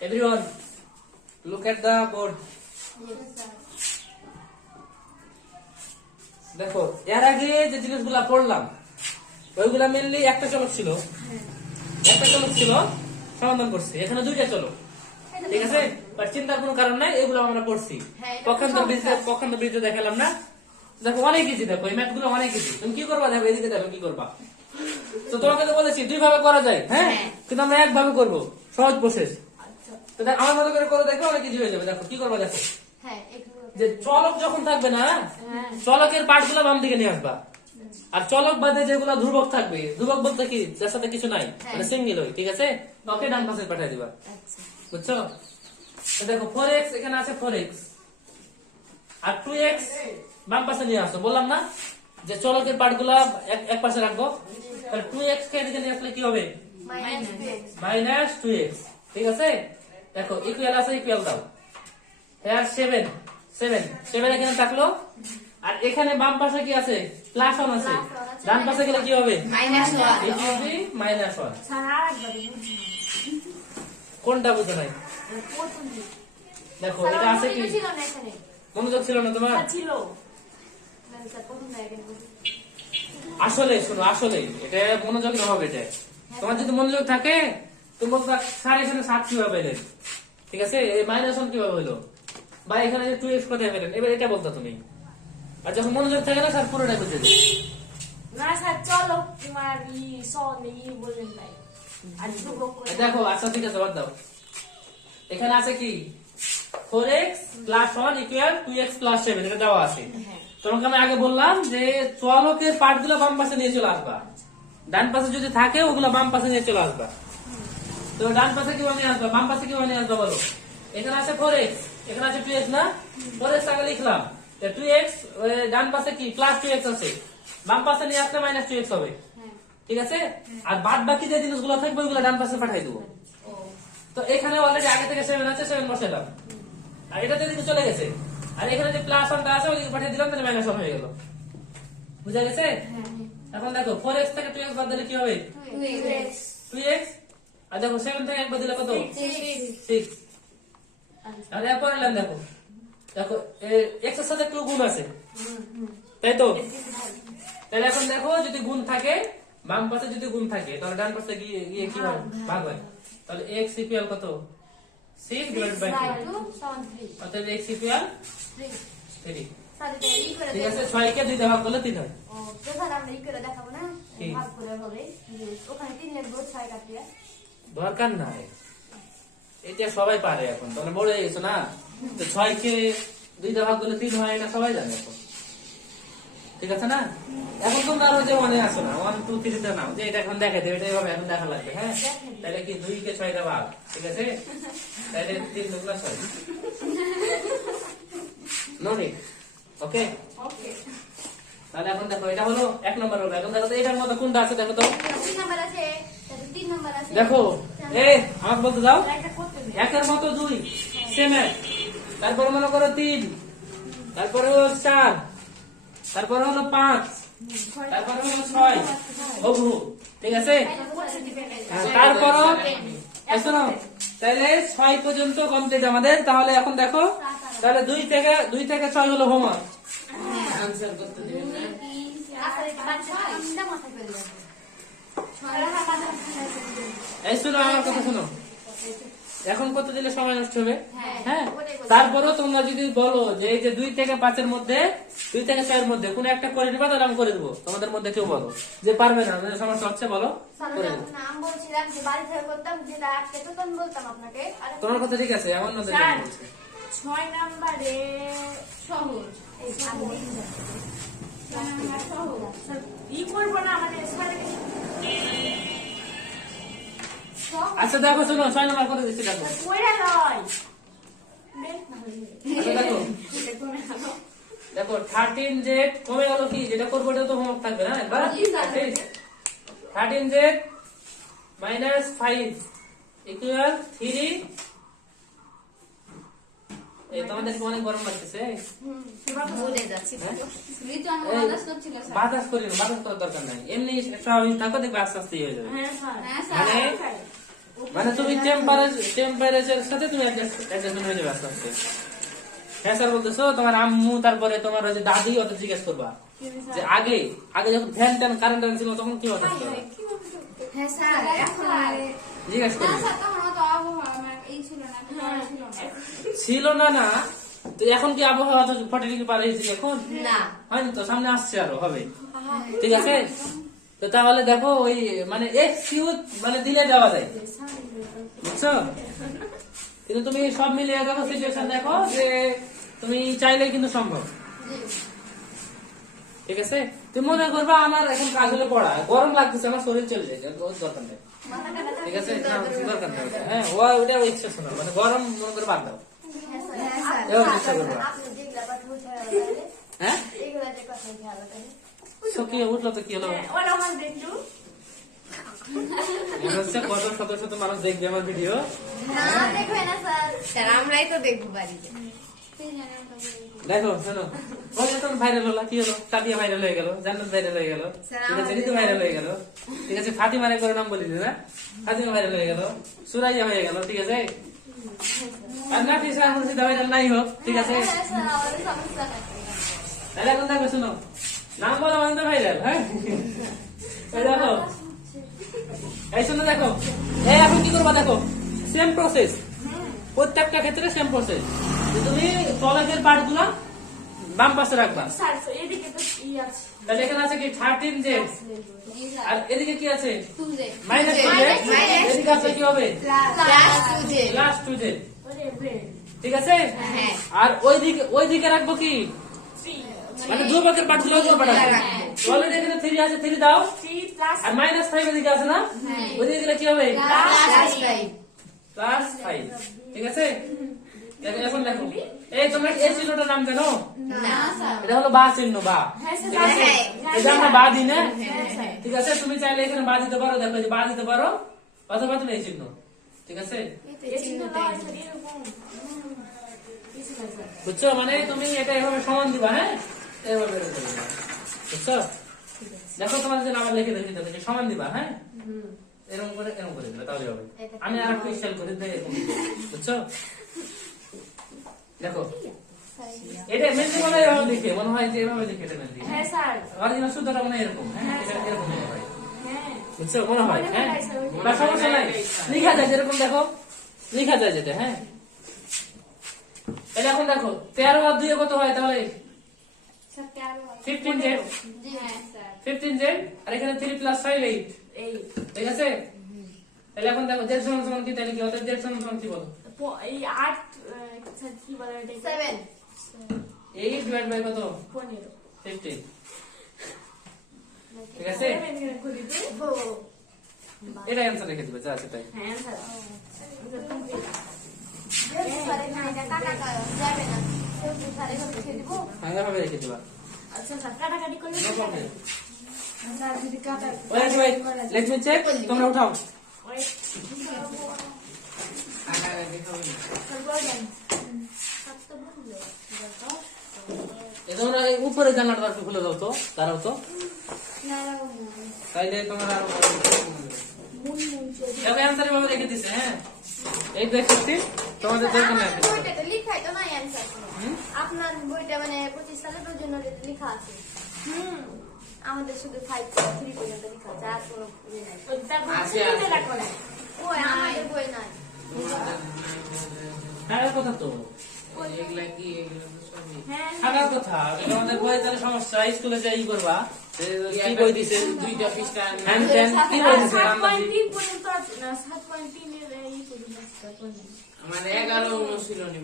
Everyone, look at the board. দেখো এর আগে যে জিনিসগুলা পড়লাম ওইগুলা মেনলি একটা চলক ছিল, সমাধান করছি। এখানে দুইটা চলক, ঠিক আছে, বাট চিন্তার কোনো কারণ নাই, এগুলো আমরা পড়ছি। পক্ষান্তর বীর্য দেখালাম না। দেখো অনেক ইজি, দেখো এই ম্যাথ গুলো অনেক ইজি। তুমি কি করবা, দেখো এদিকে দেখো কি করবা। তো তোমাকে তো বলেছি দুই ভাবে করা যায়, হ্যাঁ, কিন্তু আমরা একভাবে করবো, সহজ প্রসেস। তো দেখ আমার মতো করে করে দেখো, অনেক ইজি হয়ে যাবে। দেখো কি করবা, দেখো যে চলক যখন থাকবে না, চলকের পার্ট গুলো বাম দিকে নিয়ে আসবা, আর চলক বাদে যেগুলো ধ্রুবক থাকবে, ধ্রুবক বলতে কি যার সাথে কিছু নাই, মানে সিঙ্গেল হয়, ঠিক আছে, ওকে ডান পাশে পাঠিয়ে দিবা, বুঝছো? তো দেখো 4x এখানে আছে 4x, আর 2x বাম পাশে নিয়ে আসো। বললাম না যে চলকের পার্ট গুলা এক পাশে রাখবো, তাহলে 2x কে এদিকে নিয়ে আসলে কি হবে, মাইনাস 2x, ঠিক আছে। দেখো ইকুয়াল আছে, ইকুয়াল দাও। এর 7 এখানে থাকলো, আর এখানে বাম পাশে কি আছে, প্লাস 1 আছে, ডান পাশে গেলে কি হবে, মাইনাস 1। কোনটা বুঝো নাই? দেখো এটা আছে কি, মনোযোগ ছিল না তোমার? আসলে শোনো, আসলে এটা মনোযোগ না হবে, এটা তোমার যদি মনোযোগ থাকে তুমি বলতো স্যার এখানে 7 কিভাবে পেলেন, ঠিক আছে, এই মাইনাস 1 কিভাবে হলো, বা এখানে 2x কোথায় পেলেন, এবার এটা বলতো তুমি। আর যখন মনোযোগ থাকে না, স্যার পুরোটাই বুঝে দেবে না স্যার। চলো তোমার বললেন ভাই, দেখো। আচ্ছা ঠিক আছে, বাদ দাও। এখানে আছে কি 4x plus 1 equal 2x plus 7, এটা দেওয়া আছে। তোমাকে আমি আগে বললাম যে চলকের পার্ট গুলো বাম পাশে নিয়ে চলে আসবা, ডান পাশে যদি থাকে ওগুলো বাম পাশে নিয়ে চলে আসবা। তো ডান পাশে কিভাবে নিয়ে আসবা, বাম পাশে কিভাবে নিয়ে আসবা বলো? এখানে আছে 4x, এখানে আছে 2x না, 4x আগে লিখলাম, 2x ডান পাশে কি প্লাস 2x আছে, বাম পাশে নিয়ে আসলে মাইনাস 2x হবে, ঠিক আছে। আর বাদ বাকি যে জিনিসগুলো থাকবে ওইগুলো ডান পাশে পাঠিয়ে দেবো। তো এখানে অলরেডি আগে থেকে 7 আছে, 7 বসাইলাম, আর এটাতে দিকে চলে গেছে, আর এখানে যে প্লাস 1টা আছে ওইদিকে পাঠিয়ে দিলাম, তাহলে মাইনাস 1 হয়ে গেল, বুঝা গেছে? এখন দেখো 4x থেকে 2x বাদ দিলে কি হবে, 2x, আর দেখো 7 থেকে 1 বাদ দিলে কত, 6। আর এরপর এলাম, দেখো দেখো x এর সাথে 2 গুণ আছে, তাই তো? তাহলে এখন দেখো যদি গুণ থাকে, বাম পাশে যদি গুণ থাকে, তাহলে ডান পাশে গিয়ে কি হয়, ভাগ হয়। তাহলে x ইকুয়াল কত, 6 ডিভাইডেড বাই 2, অর্থাৎ x ইকুয়াল 3। ঠিক আছে, 6 কে 2 দিয়ে ভাগ করলে 3 হয়। তো স্যার আমরা ই করে দেখাবো না, ভাগ করে হবে, ওখানে 3 লিখবো, 6 কাটিয়ে। দরকার নাই, এটা সবাই পারে এখন, তোমরা বড় হয়ে গেছো না। তো 6 কে 2 দিয়ে ভাগ করলে 3 হয়, এটা সবাই জানে এখন, ঠিক আছে না? এখন তোমরা আরো যে মনে আসো না, 1 2 3 তে নাও, যে এটা এখন দেখাই দেবে, এটা এভাবে এখন দেখা লাগবে, হ্যাঁ। তাহলে কি 2 কে 6 দিয়ে ভাগ, ঠিক আছে, তাহলে 3 2 6। নো নিড, ওকে। তাহলে এখন দেখো এটা হলো 1 নম্বর হলো। এখন দেখো তো এটার মধ্যে কোনটা আছে, দেখো তো। 3 নাম্বার আছে, 3 নাম্বার আছে, দেখো আমাকে বলতে দাও। 1 এর মতো 2 সেম, তারপরে মনে করো 3, তারপরে হলো 4, তারপরে হলো 5, তারপরে হলো 6, ওহো, ঠিক আছে। তারপরও শোনো, তাহলে 6 পর্যন্ত কমপ্লিট আমাদের। তাহলে এখন দেখো, তাহলে 2 থেকে 6 হলো হোমওয়ার্ক, আনসার করতে দিবেন না। এই শোনো, আমার কথা শোনো, এখন কত দিলে সময় নষ্ট হবে, হ্যাঁ। তারপরেও তোমরা যদি বলো যে এই যে 2 থেকে 5 এর মধ্যে, 2 থেকে 6 এর মধ্যে কোন একটা করে নিবা, তাহলে আমি করে দেবো। তোমাদের মধ্যে কেউ বলো যে পারবে না, সমস্যা হচ্ছে, বলো করে দেবো। তোমার কথা ঠিক আছে, আমার মধ্যে 6 নাম্বারে সহজ ই করবো না, আমাদের আচ্ছা দেখো, শোনো 6 নাম্বার করে দিচ্ছি, দেখো। আচ্ছা দেখো, দেখো 13z কমে গেল, কি যেটা করবো এটা তো হোমওয়ার্ক থাকবে না একবার। 13z minus 5 equal 3। এই তোমাদের কি অনেক গরম লাগতেছে? বাতাস করি না, বাতাস করার দরকার নাই, এমনি স্বাভাবিক থাকো, দেখবে আস্তে আস্তে হয়ে যাবে। মানে মানে তুমি টেম্পারেচারের সাথে তুমি অ্যাডজাস্টমেন্ট হয়ে যাবে আস্তে আস্তে। হ্যাঁ স্যার বলতেছো তোমার আম্মু তারপরে তোমার ওই যে দাদি ওদের জিজ্ঞেস করবা যে আগে যখন ফ্যান ট্যান কারেন্ট ছিল তখন কি হতো হ্যাঁ স্যার এখন জিজ্ঞেস করবে। স্যার তখন তো আবহাওয়া এই ছিল না ছিল না তো এখন কি আবহাওয়া তো 40 ডিগ্রি পার হয়েছে কি এখন? না হয়নি তো, সামনে আসছে আরো হবে। ঠিক আছে, তো তাহলে দেখো ওই মানে এক্সকিউজ মানে দিলে দেওয়া যায়, বুঝছো? কিন্তু তুমি সব মিলিয়ে দেখো, সিচুয়েশন দেখো যে তুমি চাইলে কিন্তু সম্ভব। ঠিক আছে, তুমি মনে করবা আমার এখন কাজ হলে পড়া, গরম লাগতেছে, আমার শরীর চলে যায়, দরকার নেই। ঠিক আছে, না, দরকার নেই ওটা। হ্যাঁ, ওটা ইচ্ছা শোনো, মানে গরম মনে করে বাদ দাও। হ্যাঁ, কি উঠলো তো কি হলো? মনে হচ্ছে কত শত শত মানুষ দেখবে আমার ভিডিও। আমরাই তো দেখবো বাড়িতে। দেখো শোনো, ভাইরাল হলো, কি হলো? তাবিয়া ভাইরাল হয়ে গেল, জান্নাত ভাইরাল হয়ে গেল, ঠিক আছে, ঋতু ভাইরাল হয়ে গেল, ঠিক আছে, ফাতিমারে করে নাম বলি না, ফাতিমা ভাইরাল হয়ে গেল, সুরাইয়া হয়ে গেল, ঠিক আছে, আর নাফিসা মুর্শিদা ভাইরাল নাই হোক, ঠিক আছে। তাহলে এখন দেখো শোনো, নাম বলা মানে ভাইরাল। হ্যাঁ, এই দেখো, এই শোনো দেখো, এই এখন কি করবা দেখো, সেম প্রসেস, প্রত্যেকটা ক্ষেত্রে সেম প্রসেস। তুমি তলাকের পার্ট গুলা বাম পাশে রাখবা। তাহলে এখানে আছে কি 13 জেড, আর এদিকে কি আছে মাইনাস 2 জেড, এদিকে আছে কি হবে প্লাস 2 জেড, ঠিক আছে। আর ওইদিকে রাখবো কি, মানে ধ্রুবকের পার্ট গুলো উপর পাঠাবো। অলরেডি এখানে 3 আছে, 3 দাও, আর মাইনাস 5 এদিকে আছে না, ওইদিকে গেলে কি হবে প্লাস 5, ঠিক আছে। দেখো এখন দেখো, এই তোমরা এই চিহ্নটার নাম জানো? এটা হলো বা চিহ্ন, বা, ঠিক আছে, এটা আমরা বা দিই না, ঠিক আছে। তুমি চাইলে এখানে বা দিতে পারো, দেখো যে বা দিতে পারো, অথবা তুমি এই চিহ্ন, ঠিক আছে, বুঝছো? মানে তুমি এটা এভাবে সমান দিবা, হ্যাঁ, এভাবে বুঝছো? দেখো তোমার জন্য আবার লিখে দিতে সমান দিবা, হ্যাঁ, এরকম করে দিবা, তাহলে হবে। আমি আর একটু স্টাইল করে দিই, বুঝছো? দেখো, এটা মেনলি মনে হয় এভাবে দেখে, মনে হয় যে এভাবে দেখে এটা মেনলি। হ্যাঁ স্যার, অরিজিনাল সুতরাং মনে হয় এরকম। হ্যাঁ, এটা এরকম মনে হয়, বুঝছো? মনে হয়, হ্যাঁ, না সমস্যা নাই, লেখা যায় যেরকম, দেখো লেখা যায় যেটা। হ্যাঁ, তাহলে এখন দেখো 13 আর 2 কত হয়, তাহলে 15 জেড, 15 জেড, আর এখানে 3 প্লাস 5 8, ঠিক আছে। তাহলে এখন দেখো জেড সমান সমান কি, তাহলে কি হবে জেড সমান সমান কি বলো? এই 8 কি বলে এটা 7 8 ডিভাইড বাই কত 15, ঠিক আছে। এটা অ্যানসার রেখে দিবে, যা আছে তাই। হ্যাঁ স্যার এভাবে রেখে দিবা। আচ্ছা স্যার কাটাকাটি করলে No problem. স্যার যদি কাটা Wait, let me check. তোমরা উঠাও। তোমরা এই উপরে জানালাটা একটু খুলে দাও তো, দাঁড়াও তো, তাইলে তোমরা আরো দেখো অ্যানসার এভাবে রেখে দিছে। হ্যাঁ, এই দেখছি তোমাদের দরকার নাই, বইটাতে লেখাই তো নাই অ্যানসার। আপনার বইটা মানে 25 সালের জন্য লেখা আছে। আমাদের শুধু 5 3 পর্যন্ত লেখা আছে, আর কোনো বই নাই। ওই আমাদের বই নাই। থাকার কথা তো, থাকার কথা, তোমাদের বই তাহলে সমস্যা, স্কুলে যাই করবা, কি বই দিছে 2টা পৃষ্ঠা, হ্যান্ড টেন কি বই দিছে, 7.3 পর্যন্ত 7.3 এর এই পর্যন্ত মানে 11 অনুশীলনী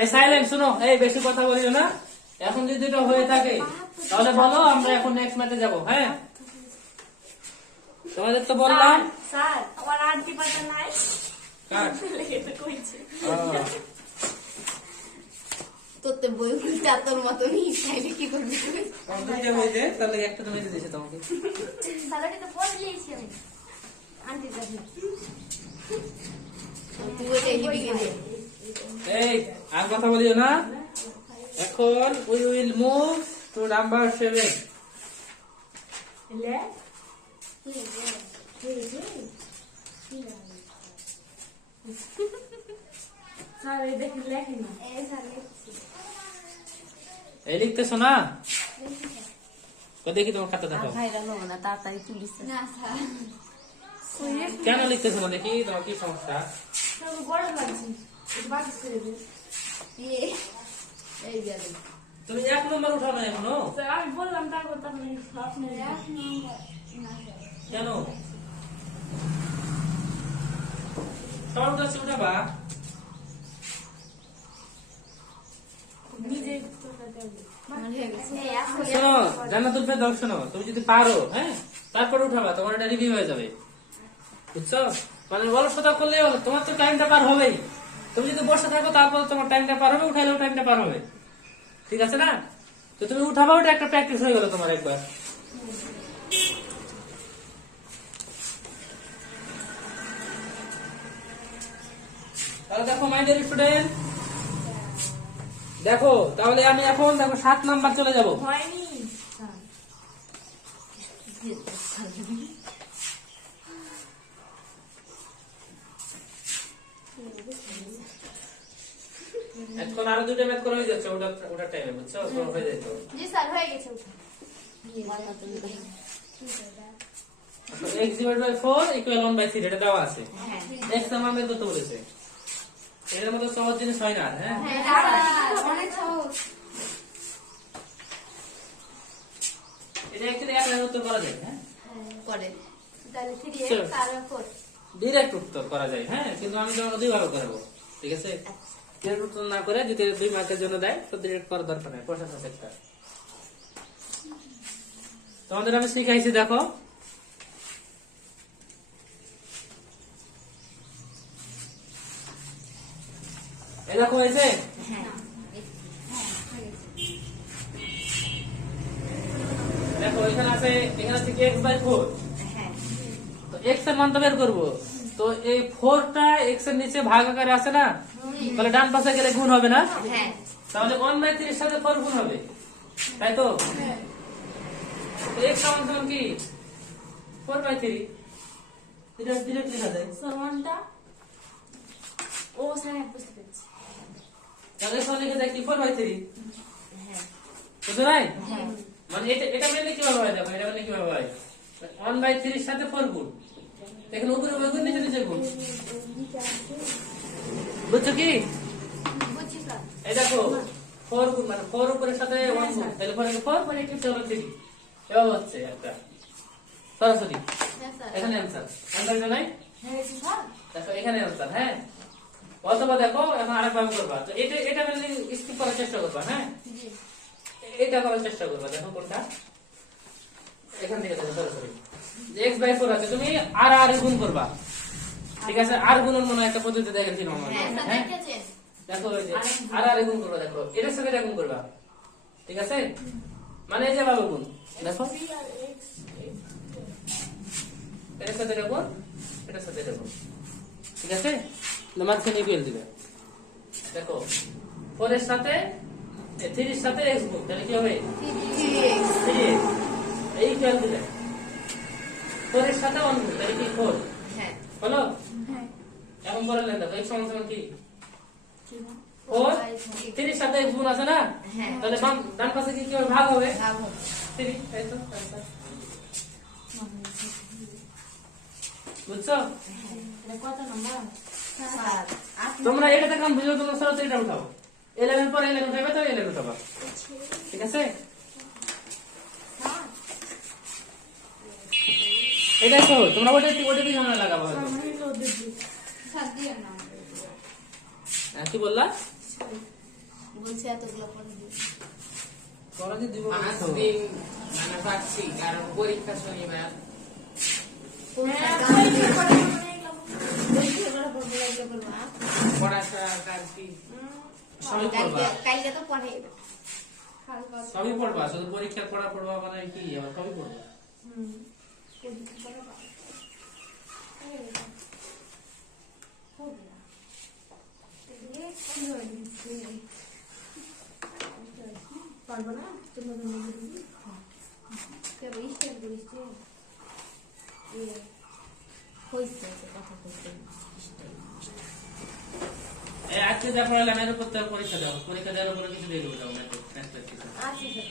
এই সাইলেন্ট শুনো, এই বেশি কথা বলিও না। এখন যদি এটা হয়ে থাকে তাহলে বলো, আমরা এখন নেক্সট ম্যাচে যাব। হ্যাঁ, তোমাদের তো বললাম স্যার আমার আন্টি পাতা নাই, কাট এটা কইছে তোতে বই উল্টা তোর মতনই চাইলে কি করবি? দুইটা বই দে, তাহলে একটা তুমি দিয়েছে তোমাকে। তাহলে তো পড়ে লিখেছি আমি আন্টি কাছে। তুই ওটা লিখে দে। এই আর কথা বলিও না। এখন we will move to number 7। এলে স্যার এই দেখেন লেখেন না এই স্যার লিখছি। এই লিখতেছো না? তো দেখি তোমার খাতা দেখাও। ভাইরাল হবে না তাড়াতাড়ি পুলিশ না স্যার কেন লিখতেছো না দেখি, তোমার কি সমস্যা? সব গরম লাগছে একটু বাতাস করে দিন এই যাবে তুমি 1 নম্বর উঠাও না এখনো? স্যার আমি বললাম তারপর আপনি আপনি এক নম্বর না স্যার কেন? সবার কাছে উঠাবা। নিজে কথা দেবে এই আসলে শোনো জান্নাতুল ফেরদৌস, শোনো, তুমি যদি পারো, হ্যাঁ, তারপরে উঠাবা, তোমার এটা রিভিউ হয়ে যাবে, বুঝছো? মানে অলসতা করলে হলো, তোমার তো টাইমটা পার হবেই। তুমি যদি বসে থাকো তারপর তোমার টাইমটা পার হবে, উঠাইলেও টাইমটা পার হবে, ঠিক আছে না? তো তুমি উঠাবা, ওটা একটা প্র্যাকটিস হয়ে গেল তোমার একবার। তাহলে দেখো মাই ডিয়ার স্টুডেন্ট, দেখো তাহলে আমি এখন দেখো 7 নাম্বার চলে যাব। হয়নি স্যার এখন আরো 2টা ম্যাথ করে হয়ে যাচ্ছে, ওটা টাইমে, বুঝছো? তো হয়ে যেত। জি স্যার হয়ে গেছে ওটা x divided by 4 equal 1/3 এটা দেওয়া আছে। হ্যাঁ x এর মান বের করতে বলেছে। এর মধ্যে সহজ জিনিস হয় না, হ্যাঁ? হ্যাঁ স্যার অনেক সহজ এটা অ্যাকচুয়ালি এক লাইনে উত্তর করা যায়, হ্যাঁ? করে তাহলে 3x চলো। আর 4 ডাইরেক্ট উত্তর করা যায়, হ্যাঁ, কিন্তু আমি তোমাকে দুইভাবে করব, ঠিক আছে? ডাইরেক্ট উত্তর না করে যদি 2 মার্কের জন্য দেয় তো ডাইরেক্ট করার দরকার নেই, প্রশ্ন সেটটা তোমাদের আমি শিখাইছি, দেখো। এই দেখো হয়েছে, হ্যাঁ দেখো এখানে আছে কি x/4, হ্যাঁ তো x এর মান তো বের করবো, তো এই 4টা x এর নিচে ভাগ আকারে আছে না, তাহলে ডান পাশে গেলে গুণ হবে না? হ্যাঁ তাহলে 1/3 এর সাথে 4 গুণ হবে, তাই তো? তো x সমান সমান কি 4/3, এটা ডিরেক্ট লেখা যায়। সমানটা ও স্যার বুঝতে পেরেছি তাহলে সমান লিখে যায় কি 4/3, হ্যাঁ বুঝছো নাই? হ্যাঁ মানে এটা মেনে কিভাবে হয়, দেখো এটা মেনে কিভাবে হয়, 1/3 এর সাথে 4 গুণ, এখানে উপরে গুণ নিচে নিচে গুণ, বুঝছো কি? বুঝছি স্যার এই দেখো 4 গুণ মানে 4 উপরের সাথে 1 গুণ, তাহলে 4 × 4 পরে কি চলো 3, এভাবে হচ্ছে একটা সরাসরি। হ্যাঁ স্যার এখানে অ্যানসার, অ্যানসার নাই? হ্যাঁ স্যার দেখো এখানে অ্যানসার, হ্যাঁ। অথবা দেখো এখন আরেকভাবে করবা, তো এটা মেনলি স্কিপ করার চেষ্টা করবা, হ্যাঁ, জি এটা করার চেষ্টা করবা। দেখো কোনটা, এখান থেকে দেখো সরাসরি x/4 আছে, তুমি আর এর গুণ করবা, ঠিক আছে? আর গুণন মনে হয় একটা পদ্ধতি দেখেছিলাম আমরা, হ্যাঁ স্যার হ্যাঁ। দেখেছেন দেখো এই যে আর গুণ করবা, দেখো এটার সাথে এটা গুণ করবা, ঠিক আছে? মানে এই যে ভাবে গুণ, দেখো এটার সাথে এটা গুণ, এটার সাথে এটা গুণ, ঠিক আছে? মাঝখানে ইকুয়াল দিবে, দেখো 4 এর সাথে 3 এর সাথে x গুণ, তাহলে কি হবে 3x, এই ইকুয়াল দিলে 4 এর সাথে 1 গুণ, তাহলে কি 4 হ্যাঁ হলো? হ্যাঁ এখন বলেন দেখো x সমান সমান কি 4, 3 এর সাথে x গুণ আছে না, হ্যাঁ তাহলে ডান পাশে কি হবে, ভাগ হবে ভাগ হবে 3, তাই তো? বুঝছো? এটা কত নম্বর স্যার আপনি তোমরা এটাতে কাম বুঝো, তোমরা সরাসরি এটা উঠাও, 11 পর 11 উঠাবে, তো 11 উঠাবা, ঠিক আছে? এটাই তো, তোমরা ওটা দিয়ে ঝামেলা লাগাবো হয়তো। স্যার দিয়ে না হ্যাঁ, কি বললা? বলছি এতগুলো পরে দিই পরে কি দিব? 5 দিন মানে পাচ্ছি, কারণ পরীক্ষা শনিবার। পড়াশোনা কালকে সবই পড়বা, কালকে তো পরে সবই পড়বা, শুধু পরীক্ষার পড়া পড়বা মানে কি, আবার সবই পড়বা। পারবো না কেবল স্টাইল করিস এই আজকে যা পড়ালাম এর উপর তো পরীক্ষা দাও, পরীক্ষা দেওয়ার উপরে কিছু দিয়ে দেবো, আচ্ছা স্যার।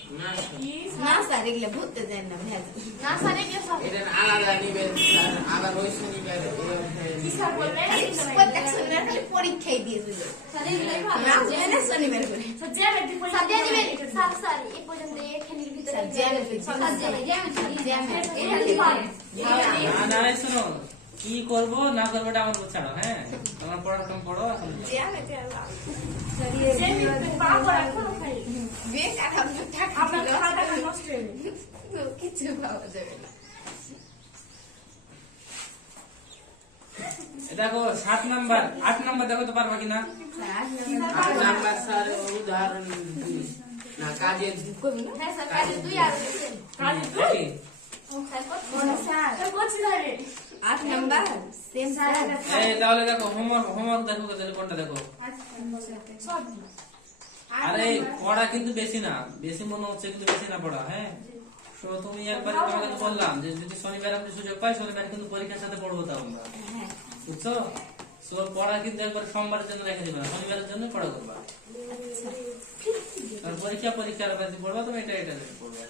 না স্যার এগুলো ভুলতে দেন না ভেজা না স্যার এগুলো সব এটা আলাদা নিবেন স্যার, আবার ওই শনিবার কি স্যার বললেন প্রত্যেক শনিবার খালি পরীক্ষাই দিয়ে দিল স্যার এগুলোই ভালো। না জানে শনিবার করে স্যার জ্যামিতি পরীক্ষা স্যার জ্যামিতি স্যার স্যার এই পর্যন্ত এখানের ভিতরে স্যার জ্যামিতি স্যার জ্যামিতি এটা লিখবেন না না শোনো, কি করবো না করবো এটা আমার উপর ছাড়ো। হ্যাঁ, তোমার পড়ার কম পড়ো এখন। জ্যামিতি জ্যামিতি বাবা এখনো খাই বেশ টাকা আপনার খাতা নষ্ট হয়ে গেছে। কিছু পাওয়া যাবে না এ দেখো 7 নাম্বার 8 নাম্বার দেখো তো পারবা কিনা। আর নাম্বার স্যার উদাহরণ দিই। না কাজের হ্যাঁ স্যার কাজে দুই আর হয়েছে। নাকি? স্যার কত স্যার স্যার কত ধরে 8 নাম্বার সেম স্যার এই তাহলে দেখো হোমওয়ার্ক দেখো তাহলে কোনটা দেখো। সব আরে পড়া কিন্তু বেশি না, বেশি মনে হচ্ছে কিন্তু বেশি না পড়া। হ্যাঁ, তো তুমি একবার তোমাকে তো বললাম যে যদি শনিবার আপনি সুযোগ পাই শনিবার কিন্তু পরীক্ষার সাথে পড়বো তা আমরা, হ্যাঁ বুঝছো? সো পড়া কিন্তু একবার সোমবারের জন্য রেখে দিবা, শনিবারের জন্য পড়া করবা। আর পরীক্ষার বাদে পড়বা তুমি, এটা দেখে পড়বা।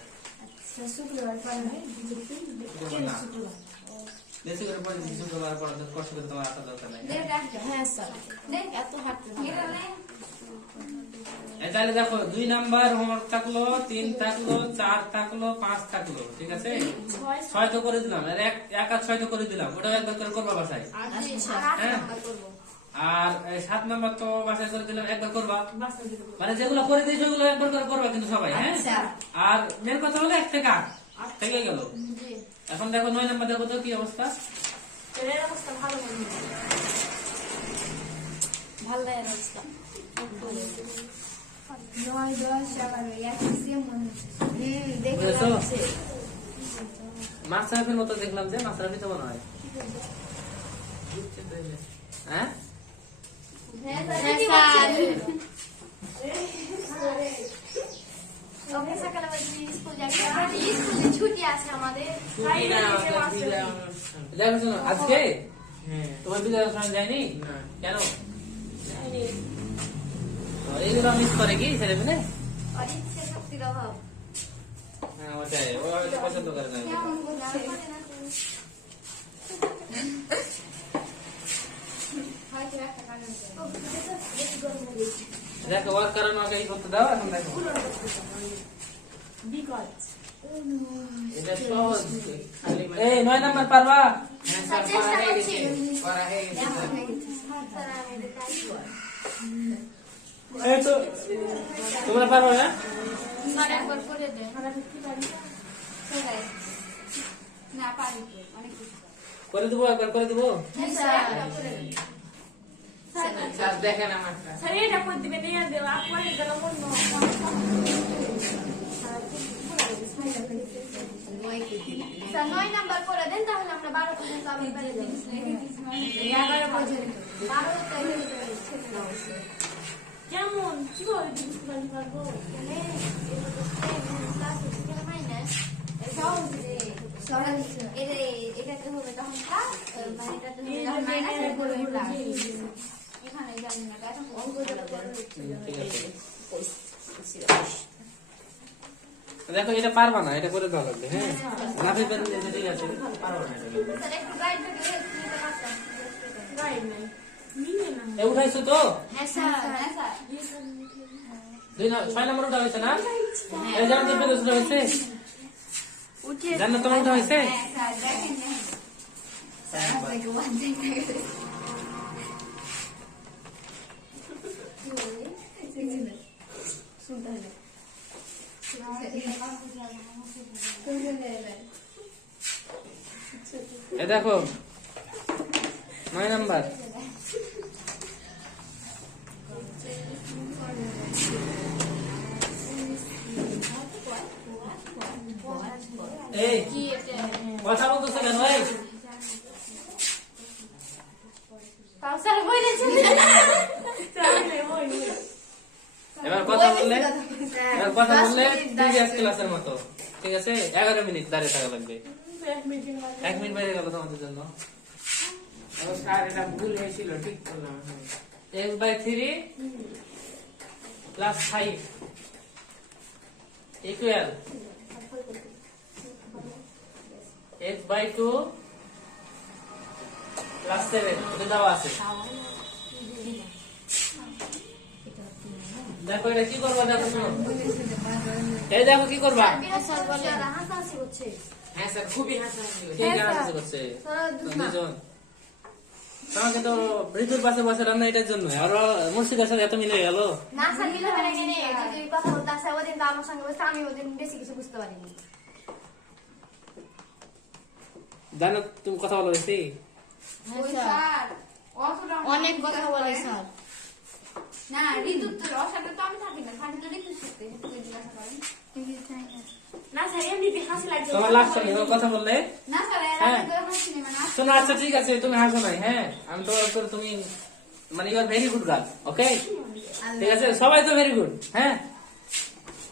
শুক্রবার পড়াবে পড়বা না, বেশি করে পড়ে শুক্রবার পড়া তো কষ্ট করে তোমার আসা দরকার নাই। হ্যাঁ স্যার দেখ এত হাঁটতে এই তাহলে দেখো 2 নাম্বার হোমওয়ার্ক থাকলো, 3 থাকলো, 4 থাকলো, 5 থাকলো, ঠিক আছে? 6 তো করে দিলাম, আর এক আর 6 তো করে দিলাম, ওটাও একবার করে করবা বাসায়। আচ্ছা হ্যাঁ, আর 7 নাম্বার তো বাসায় করে দিলাম, একবার করবা। মানে যেগুলো করে দিয়েছো ওগুলো একবার করে করবা কিন্তু সবাই। হ্যাঁ, আচ্ছা। আর মেন কথা হলো 1 থেকে 8 থেকে গেল। এখন দেখো 9 নাম্বার দেখো তো কি অবস্থা। এর অবস্থা ভালো মনে হচ্ছে। ভালো লাগে অবস্থা 9 10 11 একই সেম মনে হচ্ছে দেখে বুঝেছো? লাগছে মাশরাফির মতো দেখলাম যে মাশরাফি তো মনে হয়। হ্যাঁ, হ্যাঁ হ্যাঁ স্যার স্যার ওকে সকালে বলছি স্কুল যাচ্ছি, স্কুলে ছুটি আছে আমাদের। ছুটি না আমাদের বিদায় অনুষ্ঠান। দেখো শোনো, আজকে হ্যাঁ তোমার বিদ্যালয় সময় যায়নি না কেন? এইগুলো মিস করে কি ছেলে মেয়ে? আর ইচ্ছে শক্তির অভাব। হ্যাঁ, ওটাই, ও হয়তো পছন্দ করে না এগুলো। কেমন বলছে না হয়তো একটা কারণ ও বেশি গরম হয়ে গেছে। দেখো ওর কারণ ওকে এই করতে দাও। এখন দেখো এটা সহজ খালি এই 9 নাম্বার পারবা? হ্যাঁ স্যার পড়া হয়ে গেছে, পড়া হয়ে গেছে স্যার। স্যার আমি এটা কাজ করি। এই তো তোমরা পারবা না? স্যার একবার করে দেন। সবাই না পারি তো, অনেক কিছু। করে দেবো, একবার করে দেবো। হ্যাঁ স্যার একবার করে দেন। স্যার দেখেন আমারটা। স্যার এটা কই দিবেন এই দেব আপনি গেল মন স্যার 9 নাম্বার করে দেন, তাহলে আমরা 12 পর্যন্ত আবার পেরে যাব। 11 পর্যন্ত 12 তারিখে কেমন কি বলে দিতে পারবো এটাতে হবে তখন ক্লাস, মানে এটাতে হবে তখন মাইনাস, এরপরে ক্লাস। এখানে জানি না এখন অঙ্ক যেটা করে ঠিক আছে, দেখো এটা পারবা না, এটা করে দেওয়া লাগবে। হ্যাঁ, না পেপার নিয়ে ঠিক আছে, পারবা না এটা। স্যার একটু গাইড থেকে নিতে পারতাম। গাইড নাই নিয়ে না এ উঠাইছো তো? হ্যাঁ স্যার, হ্যাঁ স্যার। 6 নাম্বার উঠা হয়েছে না? এই যেমন কি পেপার উঠা হয়েছে? জানো তোমার উঠা হয়েছে? হ্যাঁ স্যার, দেখেন দেখেন। এই দেখো 9 নাম্বার। এই কি এটা? কথা বলতেছো কেন? এই স্যার বলেছেন। এবার কথা বললে প্রিভিয়াস ক্লাসের মতো, ঠিক আছে? 11 মিনিট দাঁড়িয়ে থাকা লাগবে। 1 মিনিট বাইরে গেল তোমাদের জন্য। ও স্যার এটা ভুল হয়েছিল, ঠিক করলাম। x/3 plus 5 equal x/2 plus 7 এটা দেওয়া আছে। দেখো এটা কি করবা, দেখো শোনো, এই দেখো কি করবা। স্যার বলে হাসাহাসি করছে। হ্যাঁ স্যার, খুবই হাসাহাসি হয়েছে। কে কাজ করছে স্যার দুজন। দুজন। তোমাকে তো মৃত্যুর পাশে বসে রান্না এটার জন্য, আর মুর্শিদার সাথে এত মিলে গেল। না স্যার মিলে ফেলে গেলে যদি কথা বলতে আসে ওদিন তো আমার সঙ্গে বসে আমি ওদিন বেশি কিছু বুঝতে পারিনি। জানো তুমি কথা বলো বেশি। ওই স্যার অতটা অনেক কথা বলে স্যার। না ঋতু তো ওর সাথে তো আমি থাকি না, খালি তো ঋতুর সাথে তুই জিজ্ঞাসা করেন। না স্যার এমনিতে হাসি লাগছে। তোমার লাস্ট টাইম কথা বললে না স্যার হ্যাঁ। এর আগে হাসি নেই মানে শোনো, আচ্ছা ঠিক আছে, তুমি হাসো নাই, হ্যাঁ আমি তো তুমি মানে you are very good girl, okay ঠিক আছে, সবাই তো ভেরি গুড। হ্যাঁ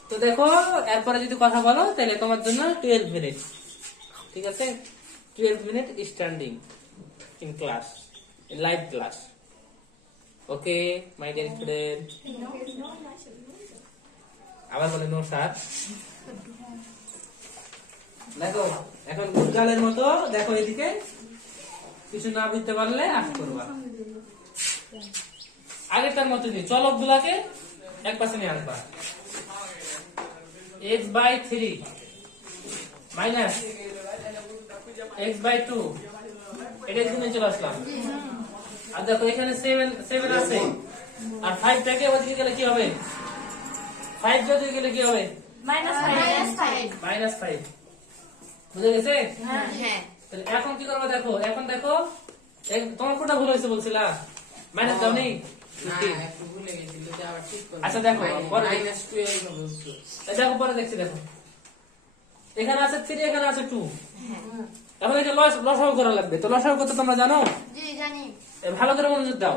তো দেখো এরপরে যদি কথা বলো তাহলে তোমার জন্য 12 মিনিট, ঠিক আছে, 12 minute standing in class, in live class, okay my dear student. আবার বলে নো স্যার। দেখো এখন গুড গার্লের মতো দেখো এদিকে, কিছু না বুঝতে পারলে আস করবা। আগেরটার মতো দিই, চলক গুলাকে এক পাশে নিয়ে আসবা। x/3 মাইনাস x/2 এটা এখানে চলে আসলাম। আর দেখো এখানে 7 আছে, আর 5 টাকে ওদিকে গেলে কি হবে, 5 যদি গেলে কি হবে, -5 বুঝে গেছে। হ্যাঁ তাহলে এখন কি করবো দেখো, এখন দেখো তোমার কোনটা ভুল হয়েছে বলছিলা, মাইনাস দাও নেই। না একটু ভুলে গেছিল, যে আবার ঠিক করলাম। আচ্ছা দেখো, পরে -12 হবে উত্তর। দেখো পরে দেখছি, দেখো এখানে আছে 3 এখানে আছে 2, এখন এটা লসাগু করা লাগবে। তো লসাগু করতে তোমরা জানো, জি জানি। ভালো করে মনোযোগ দাও,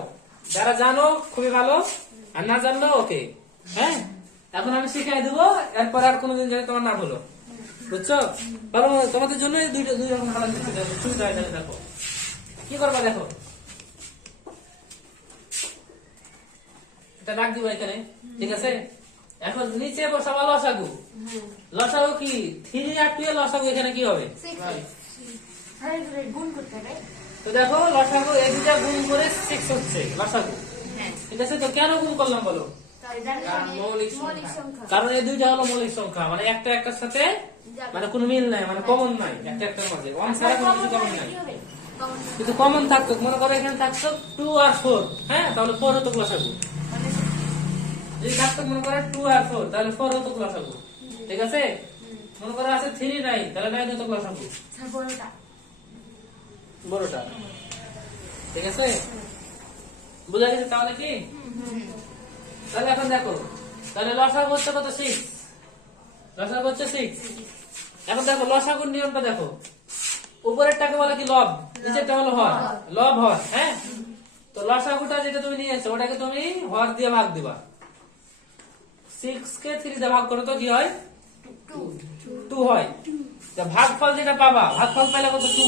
যারা জানো খুবই ভালো, আর না জানলো ওকে। হ্যাঁ এখন আমি শিখাই দেবো, এরপর আর কোনোদিন যেন তোমার না হলো, বুঝছো? কারণ তোমাদের জন্য দুই রকম খাবার দিচ্ছি, সুবিধা হয়। দেখো কি করবা, দেখো এটা রাখ দিবা এখানে, ঠিক আছে। এখন নিচে বসাবা লসাগু। লসাগু কি 3 আর 2 এর লসাগু এখানে কি হবে, গুণ করতে হবে। তো দেখো লসাগু এই দুটা গুণ করে 6 হচ্ছে লসাগু, হ্যাঁ ঠিক আছে। তো কেন গুণ করলাম বলো, কারণ মৌলিক মৌলিক সংখ্যা। সংখ্যা। কারণ এই দুইটা হলো মৌলিক সংখ্যা, মানে একটা একটার সাথে মানে কোনো মিল নাই, মানে কমন নাই একটা একটার মধ্যে, ওয়ান ছাড়া কোনো কিছু কমন নাই। কিন্তু কমন থাকতো, মনে করো এখানে থাকতো 2 আর 4, হ্যাঁ তাহলে 4 হতো লসাগু। যদি থাকতো মনে করো 2 আর 4 তাহলে 4 হতো লসাগু, ঠিক আছে। মনে করো আছে 3 নাই তাহলে 9 হতো লসাগু, স্যার বড়টা বড়টা, ঠিক আছে। বুঝা গেছে তাহলে কি, তাহলে এখন দেখো, তাহলে লসাগু হচ্ছে কত, 6, লসাগু হচ্ছে 6। এখন দেখো লসাগুর নিয়মটা দেখো, উপরেরটাকে বলে কি লব, নিচেরটা হলো হর, লব হর, হ্যাঁ। তো লসাগুটা যেটা তুমি নিয়েছো ওটাকে তুমি হর দিয়ে ভাগ দিবা। 6 কে 3 দিয়ে ভাগ করো তো কি হয়, 2 হয়। তো ভাগফল যেটা পাবা, ভাগফল পাইলে কত, 2।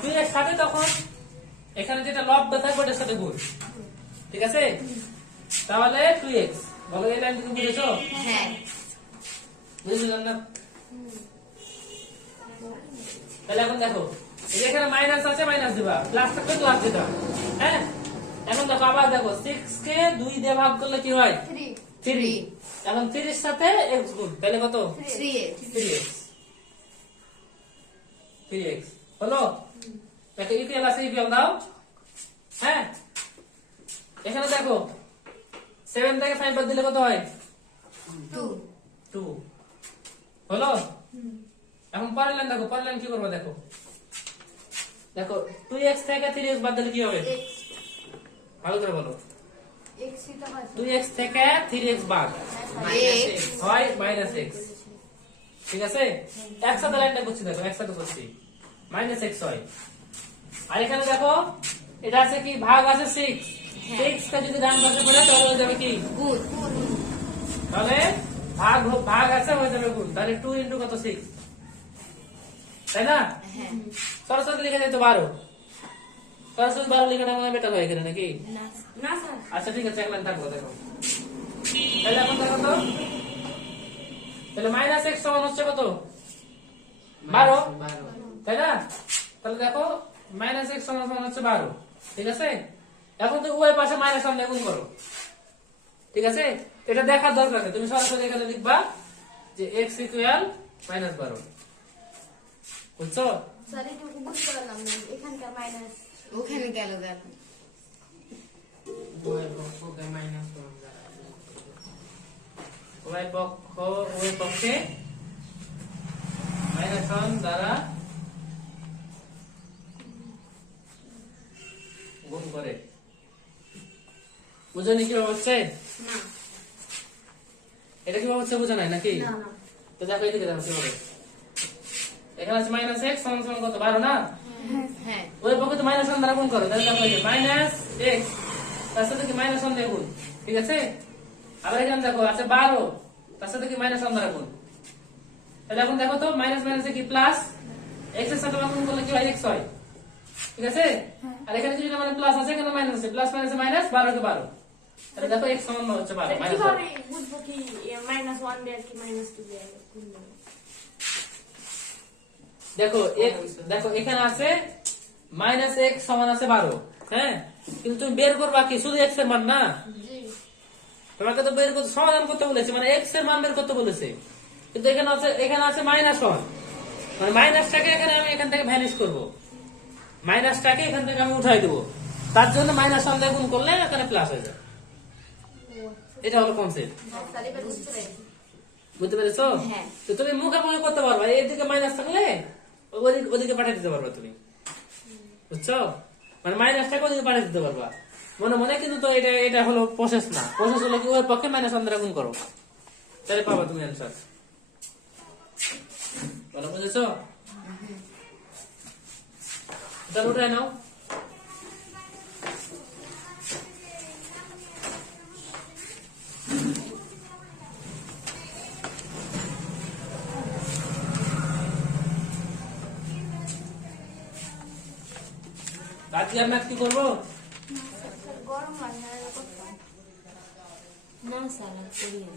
2 এর সাথে তখন এখানে যেটা লব থাকবে ওটার সাথে গুণ, ঠিক আছে। তাহলে 2x, বলো এই লাইন তুমি বুঝেছো, হ্যাঁ বুঝেছো না? তাহলে এখন দেখো এই যে এখানে মাইনাস আছে, মাইনাস দিবা, প্লাস থাকলে প্লাস দিবা, হ্যাঁ। এখন দেখো আবার দেখো 6 কে 2 দিয়ে ভাগ করলে কি হয়, 3। এখন 3 এর সাথে x গুণ, তাহলে কত, 3x, 3x হলো। তাকে ইকুয়াল আছে, ইকুয়াল দাও, হ্যাঁ। এখানে দেখো 7 থেকে 5 বাদ দিলে কত হয়, 2 হলো। এখন পরের লাইন দেখো, পরের লাইন কি করবে দেখো, দেখো 2x থেকে 3x বাদ দিলে কি হবে, ভালো করে বলো, 2x থেকে 3x বাদ হয় -x, ঠিক আছে। একসাথে লাইনটা করছি, দেখো একসাথে করছি, -x হয়। আর এখানে দেখো এটা আছে কি, ভাগ আছে 6, 6 টা যদি ডান পাশে পড়ে তাহলে হয়ে যাবে কি গুণ, তাহলে ভাগ আছে হয়ে যাবে গুণ, তাহলে 2 ইনটু কত, 6, তাই না। সরাসরি লিখে দিতে পারো, সরাসরি 12 লেখাটা মনে বেটার হয় এখানে নাকি? না স্যার আচ্ছা ঠিক আছে, এক লাইন থাকবো, দেখো তাহলে এখন দেখো তো, তাহলে মাইনাস এক্স সমান হচ্ছে কত? 12, 12 তাই না? তাহলে দেখো মাইনাস এক্স সমান সমান হচ্ছে 12, ঠিক আছে? এখন তো উভয় পাশে মাইনাস সামনে গুণ করো, ঠিক আছে? এটা দেখার দরকার নেই, তুমি সরাসরি এখানে লিখবা যে এক্স ইকুয়াল -12, বুঝছো? স্যার এটুকু বুঝতে পারলাম না, এখানকার মাইনাস ওখানে গেল গেল উভয় পক্ষকে -1 দ্বারা উভয় পক্ষে -1 দ্বারা গুণ করে। বুঝনি কিভাবে হচ্ছে? না এটা কিভাবে হচ্ছে বোঝা নাই নাকি? না না তো দেখো এদিকে দেখো কিভাবে, এখানে আছে মাইনাস এক্স সমান সমান কত? 12 না? হ্যাঁ ওই পক্ষে তো -1 দ্বারা গুণ করো, তাহলে দেখো এই যে মাইনাস এক্স তার সাথে কি -1 দিয়ে গুণ, ঠিক আছে? আবার এখানে দেখো আছে 12 তার সাথে কি -1 দ্বারা গুণ, তাহলে এখন দেখো তো মাইনাস মাইনাসে কি প্লাস, এক্স এর সাথে গুণ করলে কি হয়? এক্স হয়, ঠিক আছে? আর এখানে যদি মানে প্লাস আছে, এখানে মাইনাস আছে, প্লাস মাইনাসে মাইনাস, 12 কে 12, তাহলে দেখো এক্স সমান হচ্ছে 12 -12। কিভাবে বুঝবো কি -1 দেয় কি -2 দেয়? দেখো দেখো এখানে আছে মাইনাস এক্স সমান আছে 12, হ্যাঁ, কিন্তু তুমি বের করবা কি শুধু এক্স এর মান না, জি তোমাকে তো বের করতে সমাধান করতে বলেছে, মানে এক্স এর মান বের করতে বলেছে, কিন্তু এখানে আছে -1, মানে মাইনাসটাকে এখানে আমি এখান থেকে ভ্যানিশ করব, মাইনাসটাকে এখান থেকে আমি উঠাই দেবো, তার জন্য -1 দিয়ে গুণ করলে এখানে প্লাস হয়ে যায়। এটা হলো কনসেপ্ট, স্যার এবার বুঝতে পেরেছি। বুঝতে পেরেছো? হ্যাঁ। তো তুমি মুখে মুখে করতে পারবা, এদিকে মাইনাস থাকলে ওদিকে পাঠিয়ে দিতে পারবা তুমি, বুঝছো? মানে মাইনাসটাকে ওদিকে পাঠিয়ে দিতে পারবা মনে মনে, কিন্তু তো এটা হলো প্রসেস না, প্রসেস হলো কি ওর পক্ষে -1 দ্বারা গুণ করো, তাহলে পাবা তুমি অ্যান্সার। বলো, বুঝেছো? তাহলে উঠায় নাও। আজকে আমরা কি করবো? স্যার গরম লাগে না এরকম করতাম। না স্যার আর করি না।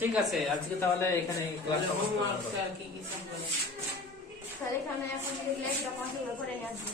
ঠিক আছে, আজকে তাহলে এখানে ক্লাস হোমওয়ার্ক স্যার কি কি সব বলে স্যার এখানে এখন দেখলে একটা পছন্দ করে নিয়ে আসবো।